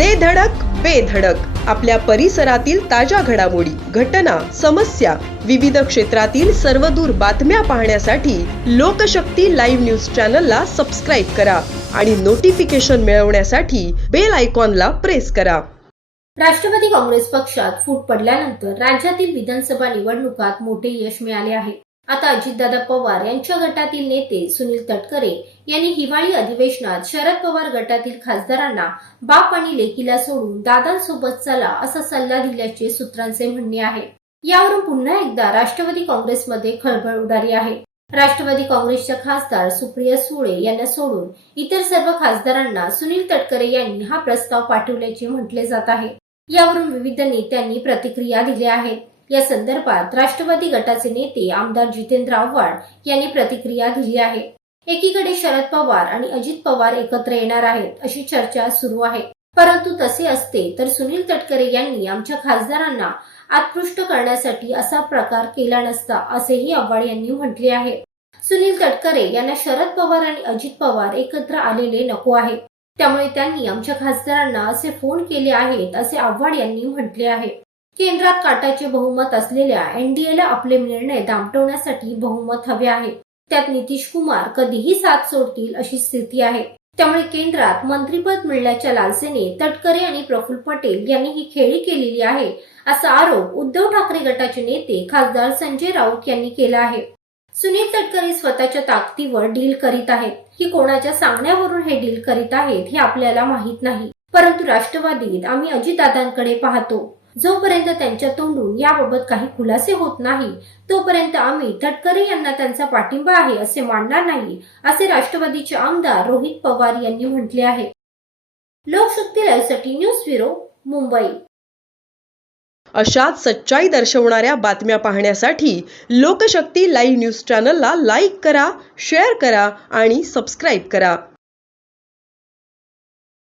दे धडक बेधडक आपल्या परिसरातील ताज्या घडामोडी घटना समस्या विविध क्षेत्रातील सर्वदूर बातम्या पाहण्यासाठी लोकशक्ती लाईव्ह न्यूज चॅनलला सबस्क्राईब करा आणि नोटिफिकेशन मिळवण्यासाठी बेल आयकॉनला प्रेस करा. राष्ट्रवादी काँग्रेस पक्षात फूट पडल्यानंतर राज्यातील विधानसभा निवडणुकात मोठे यश मिळाले आहे. आता अजितदादा पवार यांच्या गटातील नेते सुनील तटकरे यांनी हिवाळी अधिवेशनात शरद पवार गटातील खासदारांना बाप आणि लेकीला सोडून दादांसोबत चला असा सल्ला दिल्याचे सूत्रांचे म्हणणे आहे. यावरून पुन्हा एकदा राष्ट्रवादी काँग्रेसमध्ये खळबळ उडाली आहे. राष्ट्रवादी काँग्रेसच्या खासदार सुप्रिया सुळे यांना सोडून इतर सर्व खासदारांना सुनील तटकरे यांनी हा प्रस्ताव पाठवल्याचे म्हटले जात आहे. यावरून विविध नेत्यांनी प्रतिक्रिया दिल्या आहेत. या संदर्भात राष्ट्रवादी गटाचे नेते आमदार जितेंद्र आव्हाड यांनी प्रतिक्रिया दिली आहे. एकीकडे शरद पवार आणि अजित पवार एकत्र येणार आहेत अशी चर्चा सुरू आहे. परंतु तसे असते तर सुनील तटकरे यांनी आमच्या खासदारांना आत्पृष्ट करण्यासाठी असा प्रकार केला नसता असेही आव्हाड यांनी म्हटले आहे. सुनील तटकरे यांना शरद पवार आणि अजित पवार एकत्र आलेले नको आहे. त्यामुळे त्यांनी आमच्या खासदारांना असे फोन केले आहेत असे आव्हाड यांनी म्हटले आहे. केंद्रात काटाचे बहुमत असलेल्या एनडीएला आपले निर्णय दामटवण्यासाठी बहुमत हवे आहे. त्यात नितीश कुमार कधीही साथ सोडतील अशी स्थिती आहे. त्यामुळे केंद्रात मंत्रीपद मिळण्याच्या लालसेने तटकरे आणि प्रफुल्ल पटेल यांनी ही खेळी केलेली आहे असा आरोप उद्धव ठाकरे गटाचे नेते खासदार संजय राऊत यांनी केला आहे. सुनील तटकरे स्वतःच्या ताकदीवर डील करीत आहेत. की कोणाच्या सांगण्यावरून हे डील करीत आहेत हे आपल्याला माहीत नाही. परंतु राष्ट्रवादीत आम्ही अजितदादांकडे पाहतो. जोपर्यंत त्यांच्या तोंडून याबाबत काही खुलासे होत नाही तोपर्यंत आम्ही तटकरे यांना त्यांचा पाठिंबा आहे असे मानणार नाही असे राष्ट्रवादीचे आमदार रोहित पवार यांनी म्हटले आहे. लोकशक्ती लाईव्हसाठी न्यूज ब्युरो मुंबई. अशाच सच्चाई दर्शवणाऱ्या बातम्या पाहण्यासाठी लोकशक्ती लाईव्ह न्यूज चॅनलला लाईक करा शेअर करा आणि सबस्क्राईब करा.